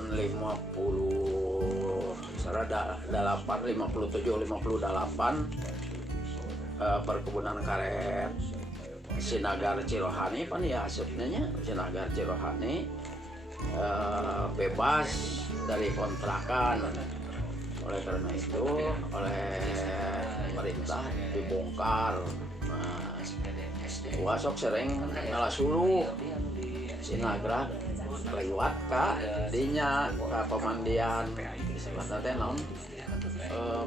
tahun 50 8 57 58 perkebunan karet Sinagar Cirohani pan ya asupnya Sinagar Cirohani bebas dari kontrakan. Oleh karena itu oleh pemerintah dibongkar. Wasok sering ngalasulu Sinagra lewat ka dinya ka pemandian sebenarnya teh naon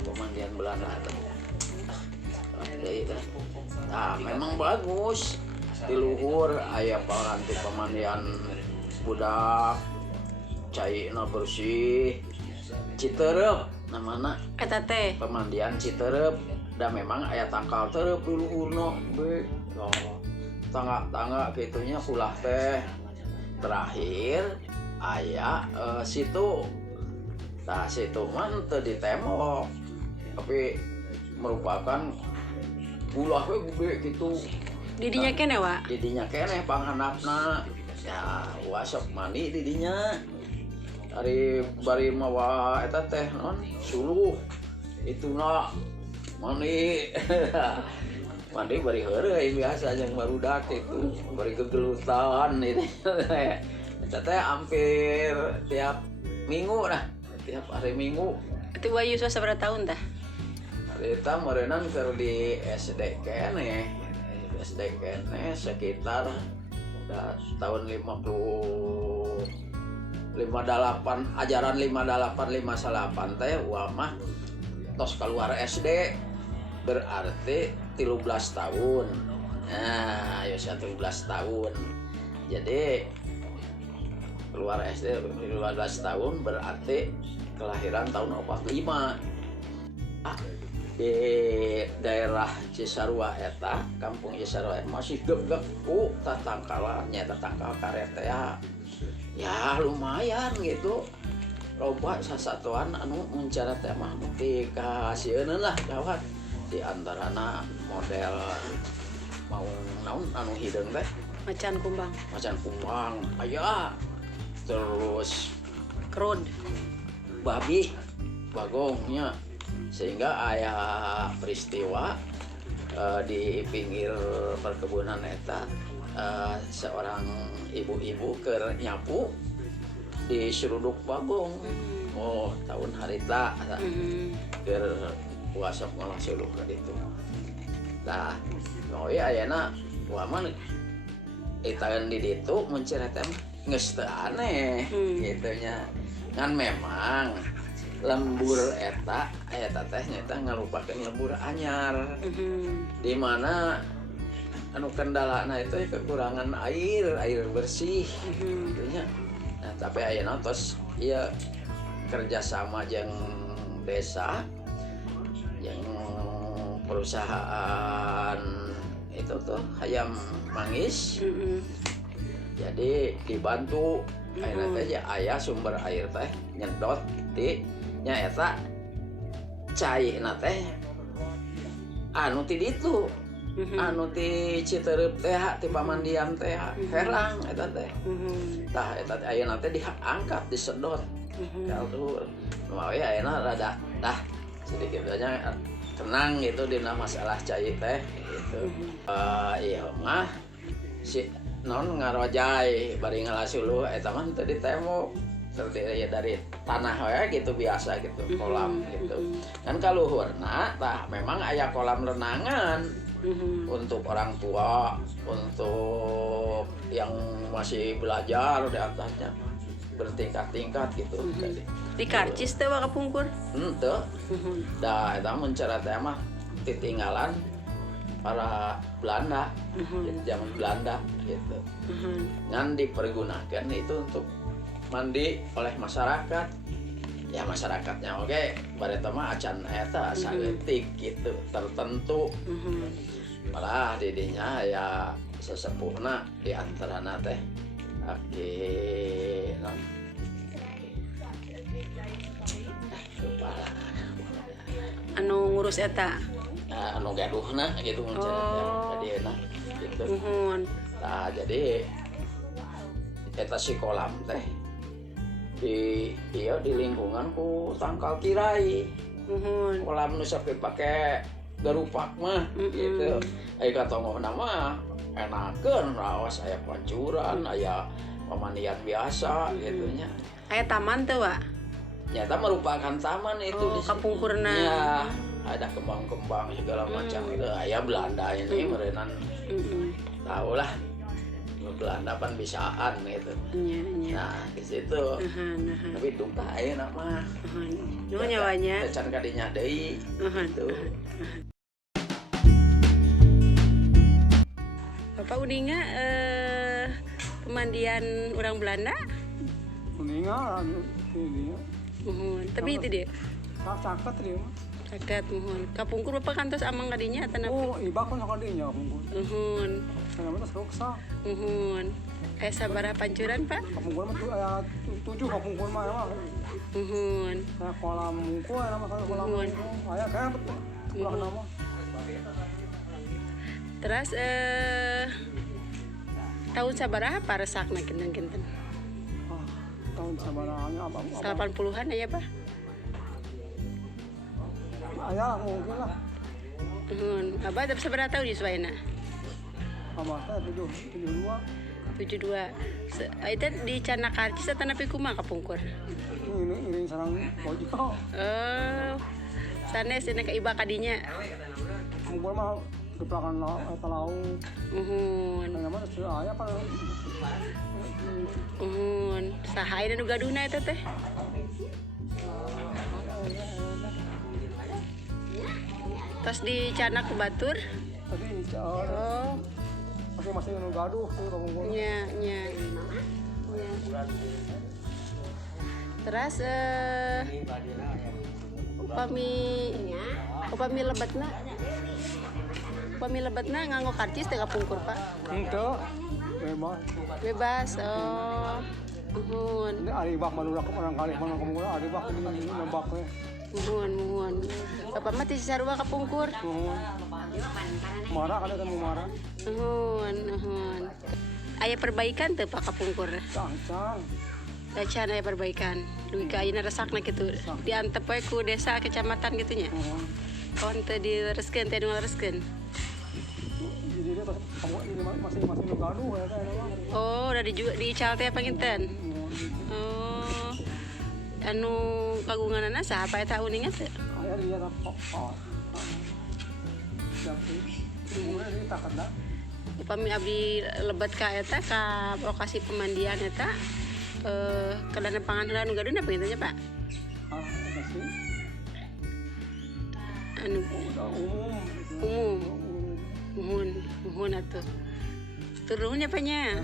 pemandian Belanda. Nah, memang bagus di luhur aya paranti pemandian budak cairna bersih Citerep namana eta teh pemandian Citerep dan memang aya tangkal terep di luhurna be tangga gitunya ulah teh terakhir aya situ. Nah situ mah teu ditembok tapi merupakan ulah we gede gitu. didinya kene wa Didinya keneh panghandapna ya wasok mandi didinya dari bari mawa eta teh non suluh ituna mandi mandi bari heureuy biasa jeung barudak itu bari gegelutan itu eta teh hampir tiap minggu nah tiap hari Minggu. itu Wayu sabaraha tahun tah Kita merenang keur di SD kene sekitar tahun 58 ajaran 58 teh wah mah tos keluar SD berarti 13 tahun. Nah, ya 13 tahun. Jadi keluar SD 15 tahun berarti kelahiran tahun 45. Di daerah Cisarua eta, kampung Cisarua masih gegek ku tatangkalannya tatangkal karet ya. Ya lumayan gitu. Loba sasatuan anu mencarat teh mah dikasieun lah gawat. Di antarana model mau naon anu hideung teh macan kumbang aya terus kerud babi bagongnya sehingga aya peristiwa di pinggir perkebunan eta seorang ibu-ibu keur nyapu di seruduk bagong. Oh tahun harita keur puasa ngolah suluh ka ditu. Nah, ayeuna waman itaeun di ditu mun cerita geus teu aneh kitu nya. Ngan memang lembur eta teh nyata ngalupakeun lembur anyar. Di mana anu kendalana itu kekurangan air bersih gitu nya. Nah, tapi ayeuna tos ieu kerjasama jeung desa yang perusahaan itu tuh Hayam Manggis. Jadi dibantu ayeuna teh aya sumber air teh nyedot di nya eta cairna teh anu ti ditu anu ti Citerep teh ti pamandian teh herang eta teh. Tah eta teh ayeuna teh diangkat disedot ka luhur. Nu we ayeuna rada tah sedikit banyak tenang gitu dina masalah cai teh gitu. Iya mah si non ngarojai bari ngalasuluh eta mah teu ditembok terdiri dari tanah we gitu biasa gitu kolam gitu. Kan kaluhurna tah memang aya kolam renangan untuk orang tua, untuk yang masih belajar di atasnya bertingkat-tingkat gitu. Di karcis teh wa kapungkur. Teu. Da eta mun cara teh mah ditinggalan para Belanda, zaman Belanda gitu. Ngan dipergunakan itu untuk mandi oleh masyarakat. Ya masyarakatnya oke, bareta mah acan eta saeutik gitu tertentu. Malah didinya ya sesepuhna di antarana teh aki non kepala anu ngurus eta anu gaduhna gitu mencerita kadieuna gitu. Nah jadi eta si kolam teh di lingkunganku tangkal tirai. Nuhun. Kolam nu sapi pakai garupak mah gitu. Ai katongoh nama enakeun raos aya pancuran, aya pemandian biasa gitu nya. Aya taman teh, Wak? Nyata merupakan taman itu Oh, di sini. kapungkurna. Ya, ada kembang-kembang segala macam itu. Aya Belanda ini merenan tahu lah. Belanda pan bisaan gitu. Nya, nya. Nah, di situ. Nah. Tapi duka aya nama. Nuhun nyawanya. Can kadinya deui gitu. Bapak Uninga pemandian orang Belanda? Uninga ini Tapi itu dia. caket dia. Caket muhun. Kapungkur Bapak kantos amang kadinya atau apa? Oh, iba kan kadinya kapungkur. Muhun. Saya nama seruksa. Muhun. Sabaraha pancuran, Pak? Kapungkur mah aya 7 kapungkur mah ya. Muhun. Saya kolam mungku aya nama kolam mungku. Aya kayak betul. Ulah nama. Terus tahun sabaraha paresakna kinten-kinten? Tahun sabaranya apa? 80-an aya, Pak? Aya mungkin lah. Muhun. Abah tapi sabaraha tahun di Suwaina? Apa teh 72. 72. Itu di Canakarcis atau napi kumaha kapungkur? Ini sarang pojok. Oh. Sanes cenah ka iba kadinya. Kapungkur mah geplakan laut. Muhun. Nama aya kan. Muhun. Saha aya nu gaduhna eta teh? Terus di Canak ke Batur? Tadi Oh, masih gaduh tuh kapungkur. nya. Terus upami lebetna nganggo karcis teh kapungkur, Pak? Henteu. Bebas. Bebas. Oh. Muhun. Ini aribak manurak orang kali mana kapungkur aribak ini nembak we. Muhun. Bapak mah ti sarua kapungkur. Marah kada temu marah. Nuhun. Aya perbaikan teu Pak kapungkur? Cang. Dacan aya perbaikan. Dugi ka ayeuna resakna kitu. Diantep we ku desa kecamatan kitu nya. Kon teu dilereskeun teh nu ngalereskeun. Jadi dia masih gaduh ya kan. Oh, udah diical teh panginten. Oh. Anu kagunganana saha eta Uninga teh? Aya dia kok. Jadi kemudian ini tak ada. Upami abdi lebet ka eta ka lokasi pemandian eta kedana panganan nu gaduhna panginten nya, Pak? Masih Anu umum. Muhun atuh. Turunnya Pak nya.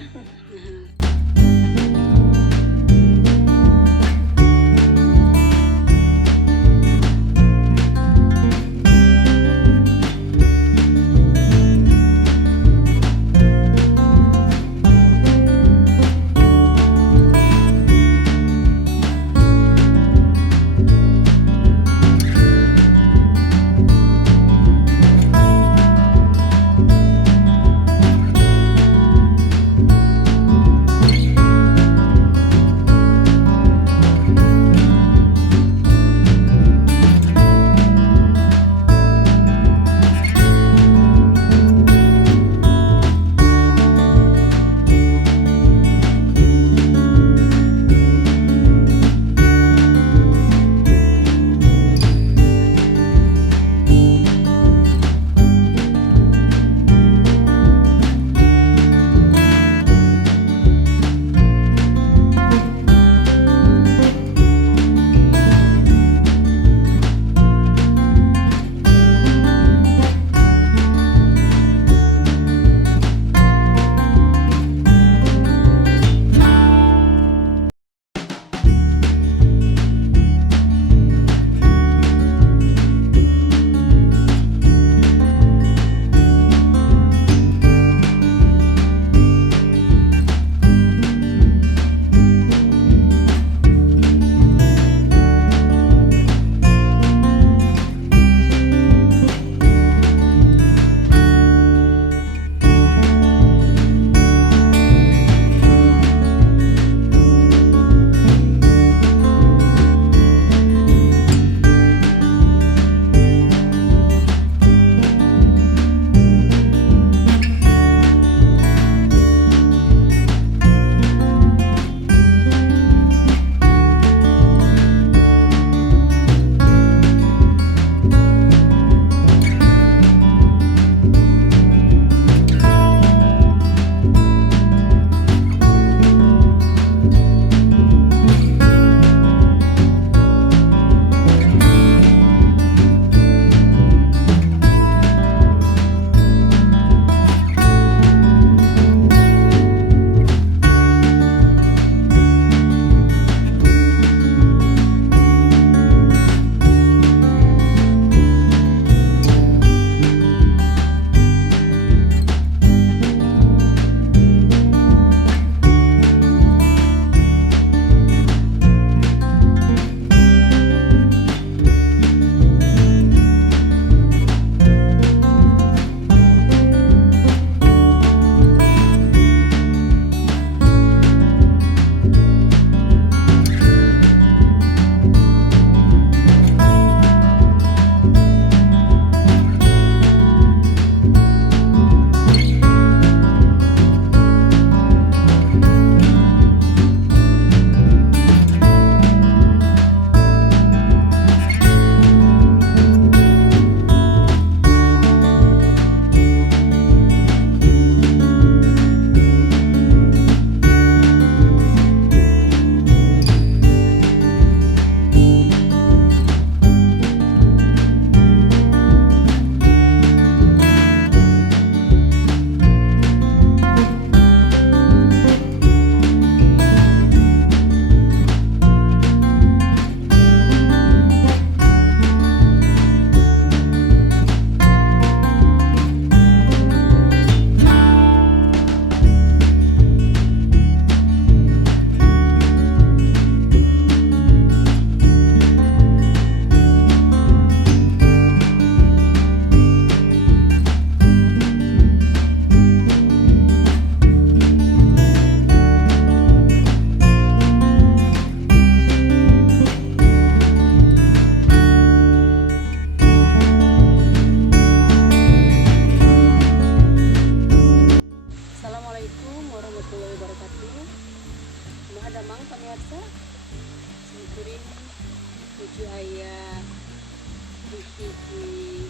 di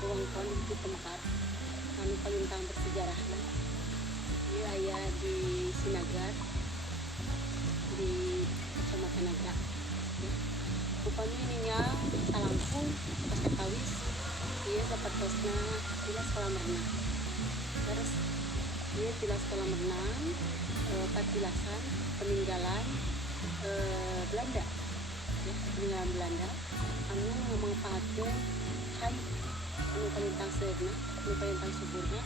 wewengkon itu tempat anu palintang bersejarah lah. Dia aya di Sinagar di Kecamatan Naga. Upami ininya salangkung pas Katawis dia dapat tosna tilas kolam renang. Terus dia tilas kolam renang, patilasan peninggalan Belanda, ya, peninggalan Belanda. Anu mangpaatkeun cai anu palintang seurna, anu palintang suburna,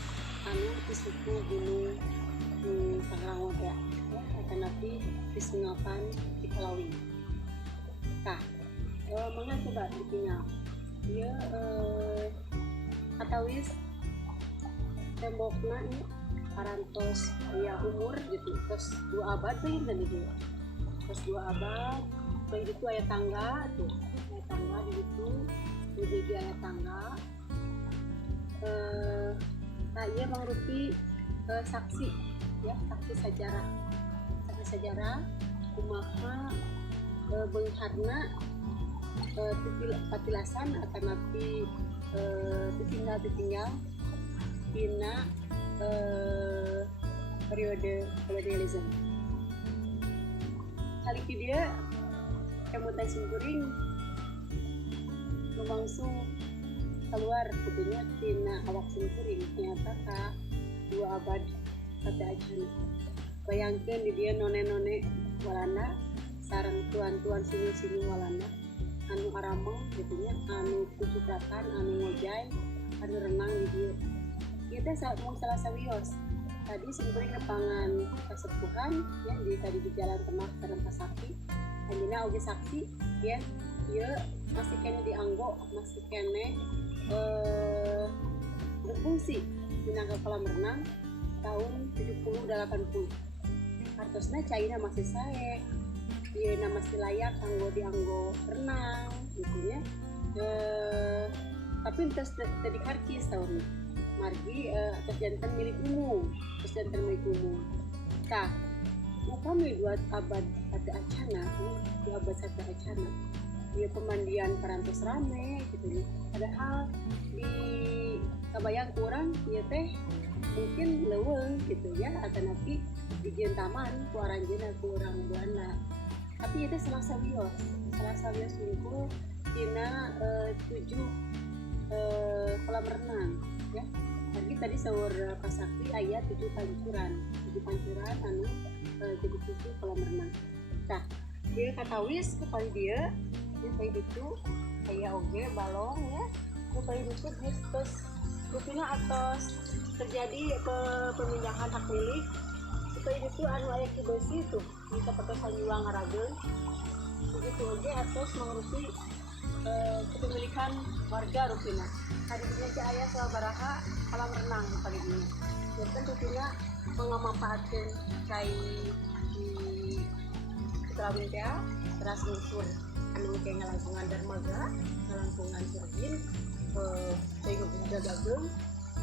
anu di suku Gunung Pangrangoda, ya, atanapi di Sungapan di Kalawi. Tah, mana coba ditinggal? Dia Katawis tembokna ini parantos ya umur gitu, terus 2 abad bayi tadi dia, terus 2 abad bayi itu aya tangga tuh, aya tangga di situ, di aya tangga. Nah ia mangrupi saksi, ya, saksi sejarah kumaha beungharna patilasan atau napi ditinggal dina periode kolonialisme. Kali dia kemudian simpuring memangsung keluar kudunya tina awak simpuring ternyata ka 2 abad pada ajan. Bayangkeun di dia none-none Walanda sareng tuan-tuan sini Walanda anu arameng gitunya, anu kucudakan, anu ngojay, anu renang di dia. Kita salah sawios tadi simpuring nepangan kasepuhan ya tadi di Jalan Temak sareng Pasaki. Anjeunna oge saksi ya, ieu masih kene dianggo, masih kene berfungsi minangka kolam renang tahun 70-80. Artosna caina masih sae, ieu masih layak kanggo dianggo renang gitu ya. Tapi terus tadi karcis tahun margi atas jantan milik umum, Tah, upami 2 abad ada acana, 2 abad ada acana. Dia pemandian parantos rame gitu ya. Padahal di kabayang kurang ieu teh mungkin leuweung gitu ya, atanapi dijieun taman ku aranjeunna ku urang Belanda. Tapi itu salah sawios unggul tina 7 kolam renang ya. Tadi saur Pasaki aya 7 pancuran anu jadi 7 kolam renang. Nah, dia Katawis kepali dia itu aya oge balong ya. Kepali itu dia terus rupina atas terjadi pemindahan hak milik. Kepali itu anu aya ki besi tuh bisa pakai sanjuang ngarageun. Begitu oge atas mangrupi kepemilikan warga rupina. Tadinya si ayah sabaraha kolam renang kali ini. Jadi rupina mengamanfaatkan cai di Kerawin teh teras lumpur anu kayak ngelangkungan dermaga, ngelangkungan Surgin, cai ngebuda bagong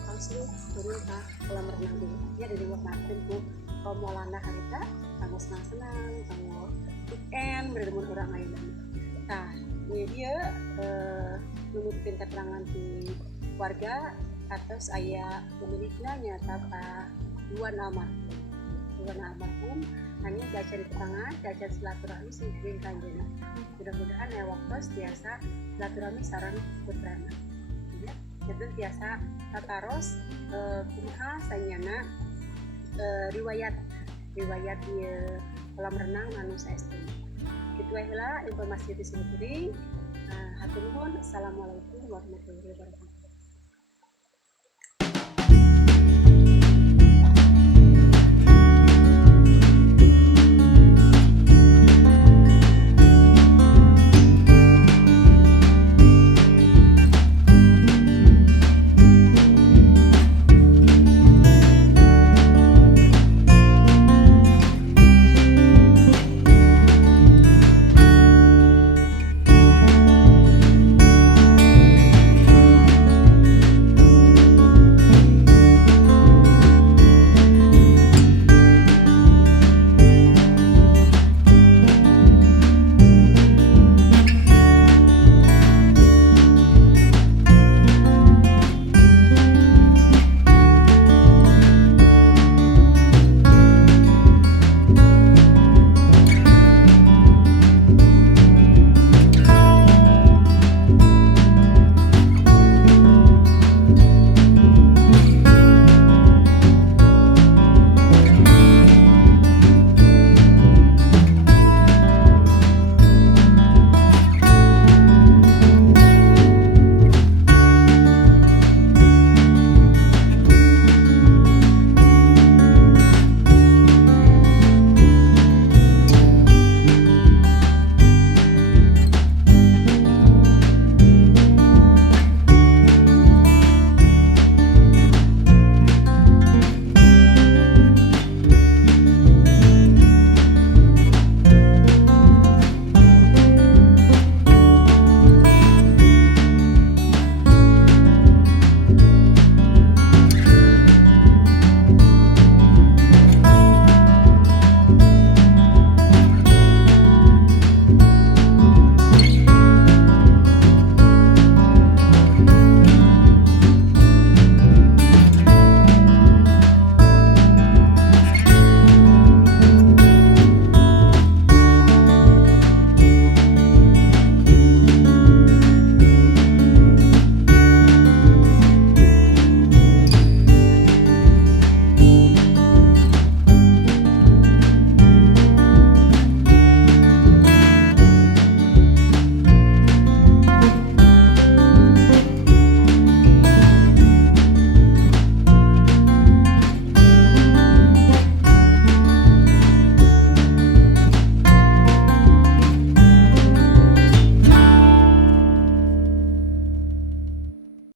langsung turun ke kolam renang dulu. Ya dari waktu ku Maulana harita kanggo senang-senang, kanggo weekend bertemu orang lain. Nah, ini dia menurutkan keterangan di warga atas ayah pemiliknya nyata Pak Duan Almarhum hanya jajan keterangan, jajan silaturahmi singkirin kanjena. Mudah-mudahan ya waktu biasa silaturahmi sarang putrana ya, itu biasa tataros kumaha sanyana riwayat di kolam renang anu saestuna. Kitu wae heula informasi di sini. Hatur nuhun. Assalamualaikum warahmatullahi wabarakatuh.